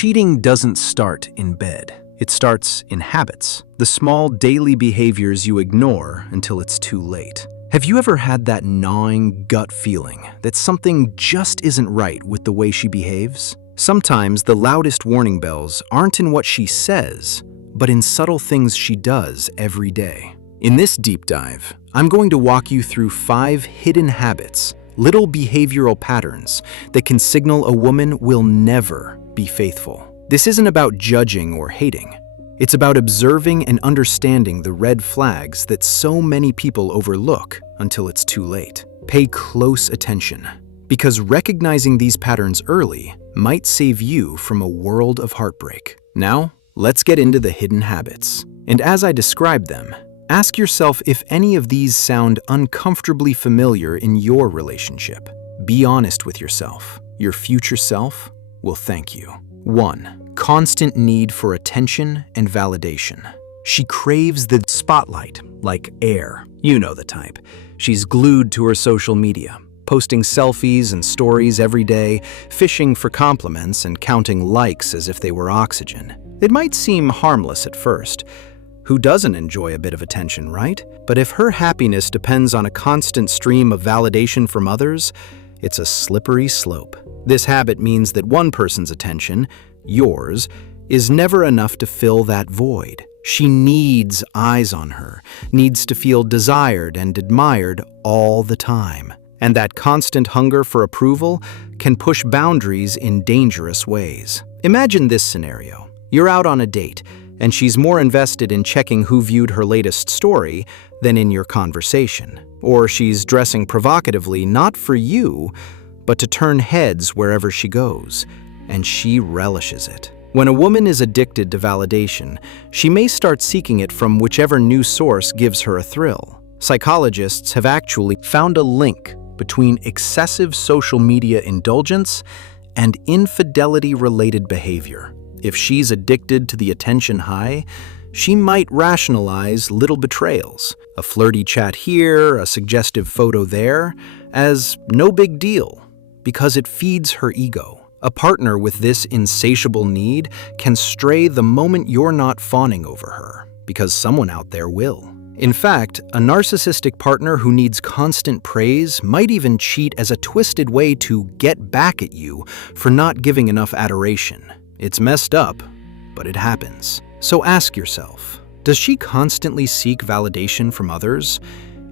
Cheating doesn't start in bed. It starts in habits, the small daily behaviors you ignore until it's too late. Have you ever had that gnawing gut feeling that something just isn't right with the way she behaves? Sometimes the loudest warning bells aren't in what she says, but in subtle things she does every day. In this deep dive, I'm going to walk you through 5 hidden habits, little behavioral patterns that can signal a woman will never be faithful. This isn't about judging or hating. It's about observing and understanding the red flags that so many people overlook until it's too late. Pay close attention, because recognizing these patterns early might save you from a world of heartbreak. Now, let's get into the hidden habits. And as I describe them, ask yourself if any of these sound uncomfortably familiar in your relationship. Be honest with yourself. Your future self will thank you. 1. Constant need for attention and validation. She craves the spotlight like air. You know the type. She's glued to her social media, posting selfies and stories every day, fishing for compliments and counting likes as if they were oxygen. It might seem harmless at first. Who doesn't enjoy a bit of attention, right? But if her happiness depends on a constant stream of validation from others, it's a slippery slope. This habit means that one person's attention, yours, is never enough to fill that void. She needs eyes on her, needs to feel desired and admired all the time. And that constant hunger for approval can push boundaries in dangerous ways. Imagine this scenario. You're out on a date, and she's more invested in checking who viewed her latest story than in your conversation. Or she's dressing provocatively not for you, but to turn heads wherever she goes, and she relishes it. When a woman is addicted to validation, she may start seeking it from whichever new source gives her a thrill. Psychologists have actually found a link between excessive social media indulgence and infidelity-related behavior. If she's addicted to the attention high, she might rationalize little betrayals, a flirty chat here, a suggestive photo there, as no big deal, because it feeds her ego. A partner with this insatiable need can stray the moment you're not fawning over her, because someone out there will. In fact, a narcissistic partner who needs constant praise might even cheat as a twisted way to get back at you for not giving enough adoration. It's messed up, but it happens. So ask yourself, does she constantly seek validation from others?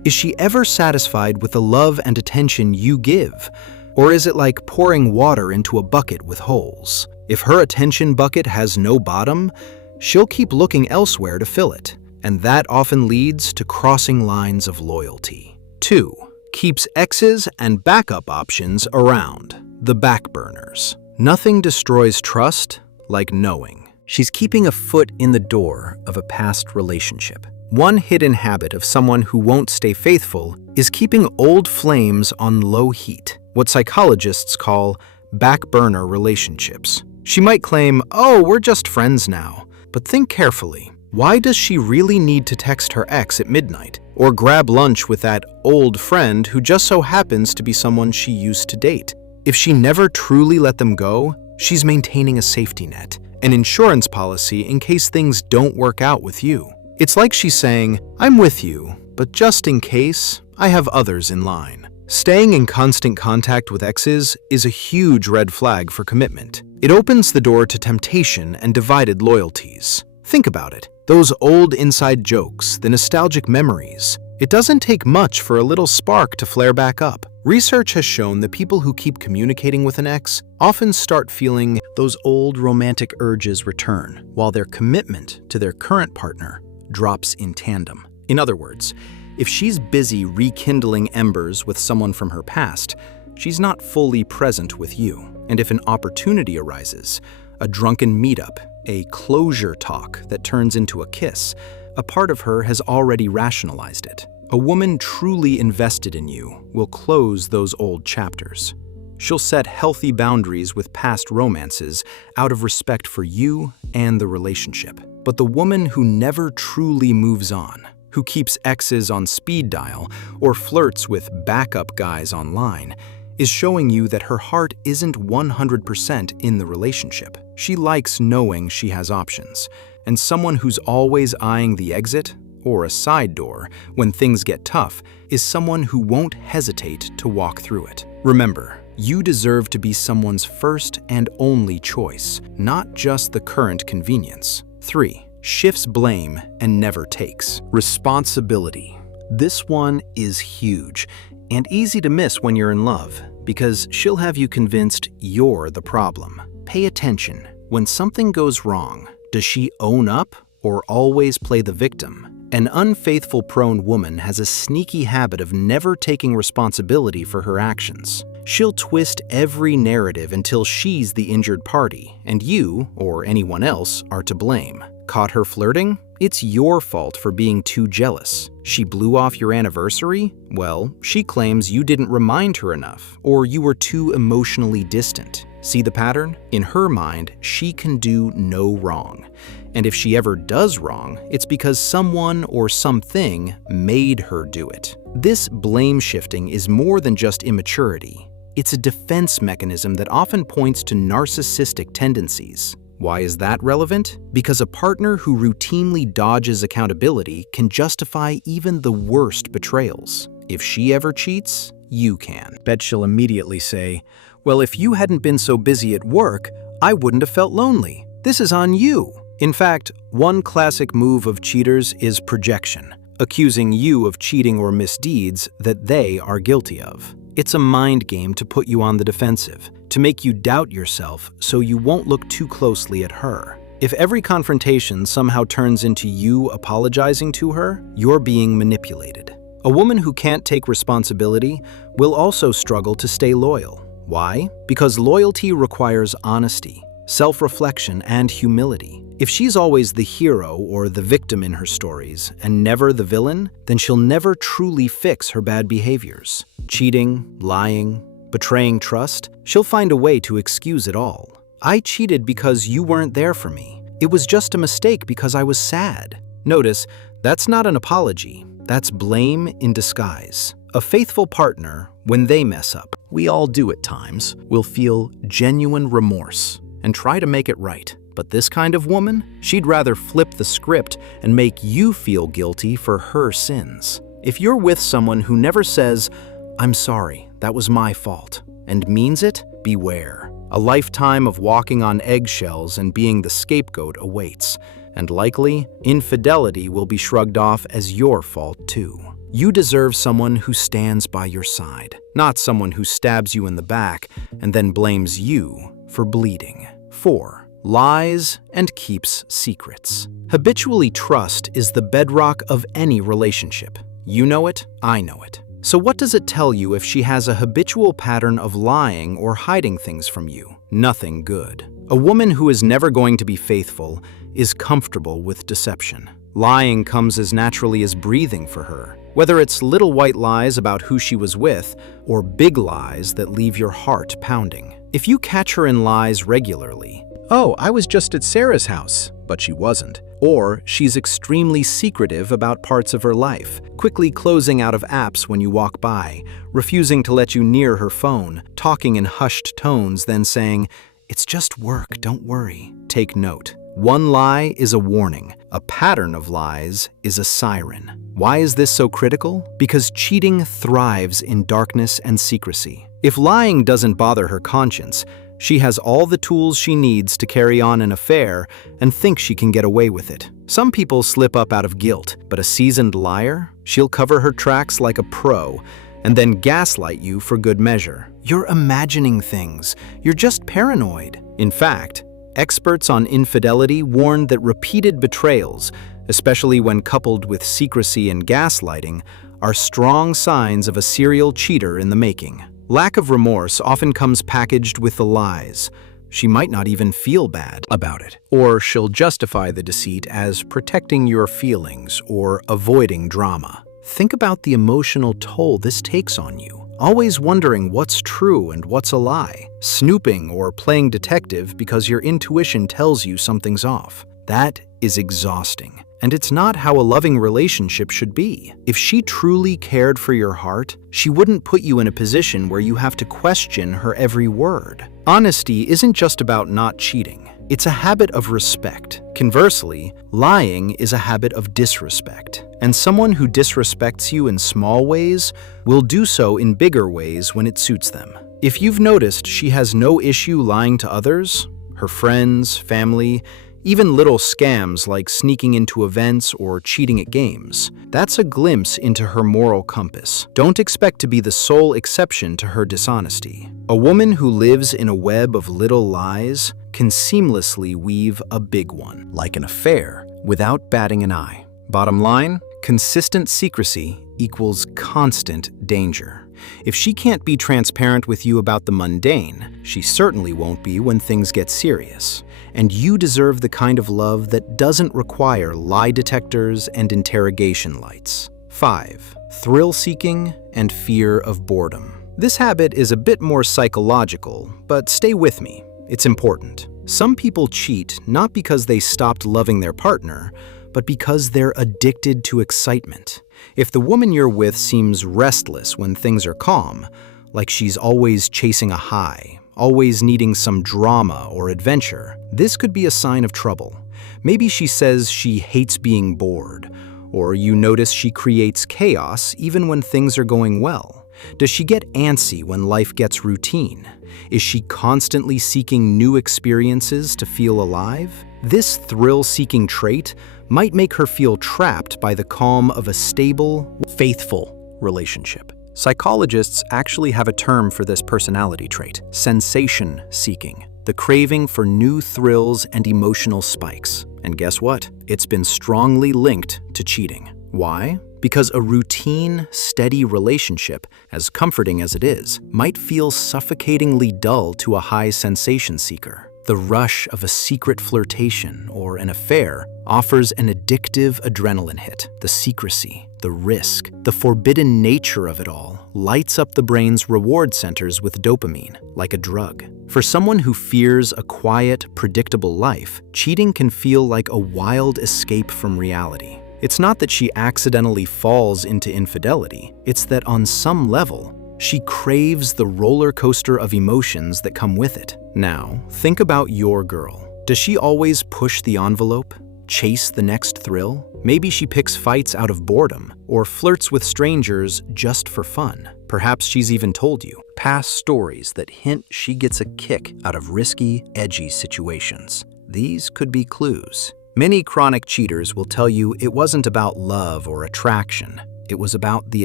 Is she ever satisfied with the love and attention you give? Or is it like pouring water into a bucket with holes? If her attention bucket has no bottom, she'll keep looking elsewhere to fill it, and that often leads to crossing lines of loyalty. 2. Keeps exes and backup options around, the back burners. Nothing destroys trust like knowing she's keeping a foot in the door of a past relationship. One hidden habit of someone who won't stay faithful is keeping old flames on low heat, what psychologists call back burner relationships. She might claim, "Oh, we're just friends now." But think carefully. Why does she really need to text her ex at midnight or grab lunch with that old friend who just so happens to be someone she used to date? If she never truly let them go, she's maintaining a safety net, an insurance policy in case things don't work out with you. It's like she's saying, "I'm with you, but just in case, I have others in line." Staying in constant contact with exes is a huge red flag for commitment. It opens the door to temptation and divided loyalties. Think about it. Those old inside jokes, the nostalgic memories. It doesn't take much for a little spark to flare back up. Research has shown that people who keep communicating with an ex often start feeling those old romantic urges return, while their commitment to their current partner drops in tandem. In other words, if she's busy rekindling embers with someone from her past, she's not fully present with you. And if an opportunity arises, a drunken meetup, a closure talk that turns into a kiss, a part of her has already rationalized it. A woman truly invested in you will close those old chapters. She'll set healthy boundaries with past romances out of respect for you and the relationship. But the woman who never truly moves on, who keeps exes on speed dial or flirts with backup guys online, is showing you that her heart isn't 100% in the relationship. She likes knowing she has options. And someone who's always eyeing the exit, or a side door, when things get tough, is someone who won't hesitate to walk through it. Remember, you deserve to be someone's first and only choice, not just the current convenience. 3. Shifts blame and never takes. Responsibility. This one is huge and easy to miss when you're in love, because she'll have you convinced you're the problem. Pay attention. When something goes wrong, does she own up or always play the victim? An unfaithful prone woman has a sneaky habit of never taking responsibility for her actions. She'll twist every narrative until she's the injured party, and you, or anyone else, are to blame. Caught her flirting? It's your fault for being too jealous. She blew off your anniversary? Well, she claims you didn't remind her enough, or you were too emotionally distant. See the pattern? In her mind, she can do no wrong. And if she ever does wrong, it's because someone or something made her do it. This blame shifting is more than just immaturity. It's a defense mechanism that often points to narcissistic tendencies. Why is that relevant? Because a partner who routinely dodges accountability can justify even the worst betrayals. If she ever cheats, you can. Bet she'll immediately say, "Well, if you hadn't been so busy at work, I wouldn't have felt lonely. This is on you." In fact, one classic move of cheaters is projection, accusing you of cheating or misdeeds that they are guilty of. It's a mind game to put you on the defensive, to make you doubt yourself so you won't look too closely at her. If every confrontation somehow turns into you apologizing to her, you're being manipulated. A woman who can't take responsibility will also struggle to stay loyal. Why? Because loyalty requires honesty, self-reflection, and humility. If she's always the hero or the victim in her stories and never the villain, then she'll never truly fix her bad behaviors. Cheating, lying, betraying trust, she'll find a way to excuse it all. "I cheated because you weren't there for me. It was just a mistake because I was sad." Notice, that's not an apology. That's blame in disguise. A faithful partner, when they mess up, we all do at times, will feel genuine remorse and try to make it right. But this kind of woman, she'd rather flip the script and make you feel guilty for her sins. If you're with someone who never says, "I'm sorry, that was my fault," and means it, beware. A lifetime of walking on eggshells and being the scapegoat awaits, and likely, infidelity will be shrugged off as your fault too. You deserve someone who stands by your side, not someone who stabs you in the back and then blames you for bleeding. 4. Lies and keeps secrets. Habitually trust is the bedrock of any relationship. You know it, I know it. So what does it tell you if she has a habitual pattern of lying or hiding things from you? Nothing good. A woman who is never going to be faithful is comfortable with deception. Lying comes as naturally as breathing for her, whether it's little white lies about who she was with or big lies that leave your heart pounding. If you catch her in lies regularly, "Oh, I was just at Sarah's house," but she wasn't. Or she's extremely secretive about parts of her life, quickly closing out of apps when you walk by, refusing to let you near her phone, talking in hushed tones, then saying, "It's just work, don't worry." Take note. One lie is a warning. A pattern of lies is a siren. Why is this so critical? Because cheating thrives in darkness and secrecy. If lying doesn't bother her conscience, she has all the tools she needs to carry on an affair and think she can get away with it. Some people slip up out of guilt, but a seasoned liar? She'll cover her tracks like a pro and then gaslight you for good measure. You're imagining things. You're just paranoid. In fact, experts on infidelity warn that repeated betrayals, especially when coupled with secrecy and gaslighting, are strong signs of a serial cheater in the making. Lack of remorse often comes packaged with the lies. She might not even feel bad about it, or she'll justify the deceit as protecting your feelings or avoiding drama. Think about the emotional toll this takes on you. Always wondering what's true and what's a lie. Snooping or playing detective because your intuition tells you something's off. That is exhausting. And it's not how a loving relationship should be. If she truly cared for your heart, she wouldn't put you in a position where you have to question her every word. Honesty isn't just about not cheating. It's a habit of respect. Conversely, lying is a habit of disrespect. And someone who disrespects you in small ways will do so in bigger ways when it suits them. If you've noticed she has no issue lying to others, her friends, family, even little scams like sneaking into events or cheating at games, that's a glimpse into her moral compass. Don't expect to be the sole exception to her dishonesty. A woman who lives in a web of little lies can seamlessly weave a big one, like an affair, without batting an eye. Bottom line, consistent secrecy equals constant danger. If she can't be transparent with you about the mundane, she certainly won't be when things get serious. And you deserve the kind of love that doesn't require lie detectors and interrogation lights. 5. Thrill-seeking and fear of boredom. This habit is a bit more psychological, but stay with me. It's important. Some people cheat not because they stopped loving their partner, but because they're addicted to excitement. If the woman you're with seems restless when things are calm, like she's always chasing a high, always needing some drama or adventure, this could be a sign of trouble. Maybe she says she hates being bored, or you notice she creates chaos even when things are going well. Does she get antsy when life gets routine? Is she constantly seeking new experiences to feel alive? This thrill-seeking trait might make her feel trapped by the calm of a stable, faithful relationship. Psychologists actually have a term for this personality trait: sensation-seeking, the craving for new thrills and emotional spikes. And guess what? It's been strongly linked to cheating. Why? Because a routine, steady relationship, as comforting as it is, might feel suffocatingly dull to a high sensation seeker. The rush of a secret flirtation or an affair offers an addictive adrenaline hit. The secrecy, the risk, the forbidden nature of it all lights up the brain's reward centers with dopamine, like a drug. For someone who fears a quiet, predictable life, cheating can feel like a wild escape from reality. It's not that she accidentally falls into infidelity, it's that on some level, she craves the roller coaster of emotions that come with it. Now, think about your girl. Does she always push the envelope? Chase the next thrill? Maybe she picks fights out of boredom, or flirts with strangers just for fun. Perhaps she's even told you past stories that hint she gets a kick out of risky, edgy situations. These could be clues. Many chronic cheaters will tell you it wasn't about love or attraction. It was about the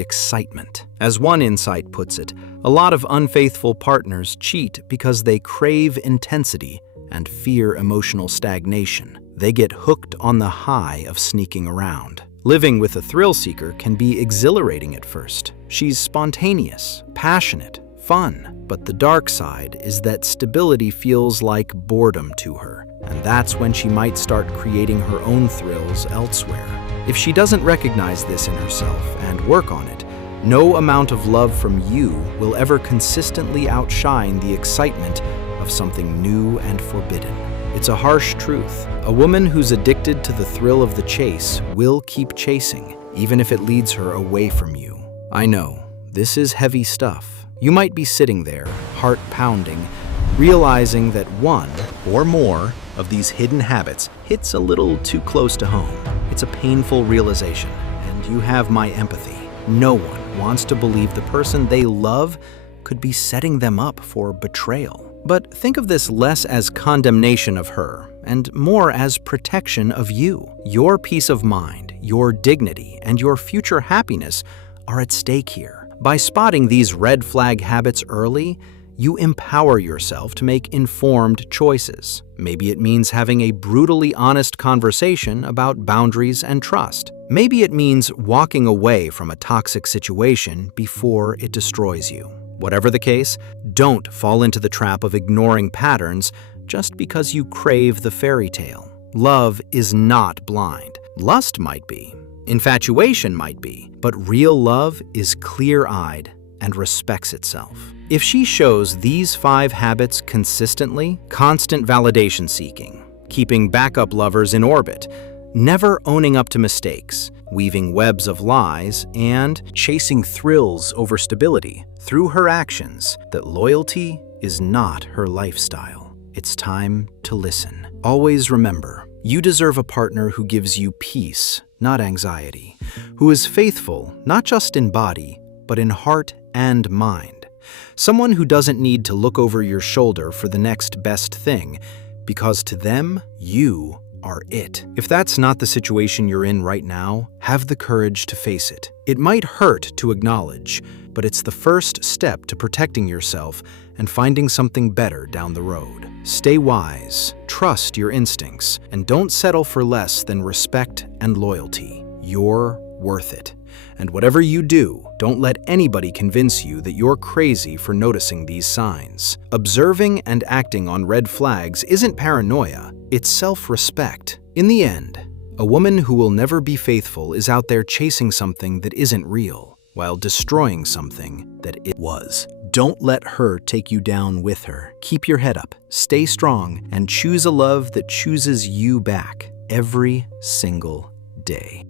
excitement. As one insight puts it, a lot of unfaithful partners cheat because they crave intensity and fear emotional stagnation. They get hooked on the high of sneaking around. Living with a thrill seeker can be exhilarating at first. She's spontaneous, passionate, fun. But the dark side is that stability feels like boredom to her, and that's when she might start creating her own thrills elsewhere. If she doesn't recognize this in herself and work on it, no amount of love from you will ever consistently outshine the excitement of something new and forbidden. It's a harsh truth. A woman who's addicted to the thrill of the chase will keep chasing, even if it leads her away from you. I know, this is heavy stuff. You might be sitting there, heart pounding, realizing that one or more of these hidden habits hits a little too close to home. It's a painful realization, and you have my empathy. No one wants to believe the person they love could be setting them up for betrayal. But think of this less as condemnation of her and more as protection of you. Your peace of mind, your dignity, and your future happiness are at stake here. By spotting these red flag habits early, you empower yourself to make informed choices. Maybe it means having a brutally honest conversation about boundaries and trust. Maybe it means walking away from a toxic situation before it destroys you. Whatever the case, don't fall into the trap of ignoring patterns just because you crave the fairy tale. Love is not blind. Lust might be. Infatuation might be. But real love is clear-eyed and respects itself. If she shows these 5 habits consistently, constant validation seeking, keeping backup lovers in orbit, never owning up to mistakes, weaving webs of lies, and chasing thrills over stability through her actions, that loyalty is not her lifestyle. it's time to listen. Always remember, you deserve a partner who gives you peace, not anxiety, who is faithful, not just in body, but in heart and mind. Someone who doesn't need to look over your shoulder for the next best thing, because to them, you are it. If that's not the situation you're in right now, have the courage to face it. It might hurt to acknowledge, but it's the first step to protecting yourself and finding something better down the road. Stay wise, trust your instincts, and don't settle for less than respect and loyalty. You're worth it. And whatever you do, don't let anybody convince you that you're crazy for noticing these signs. Observing and acting on red flags isn't paranoia, it's self-respect. In the end, a woman who will never be faithful is out there chasing something that isn't real, while destroying something that it was. Don't let her take you down with her. Keep your head up, stay strong, and choose a love that chooses you back every single day.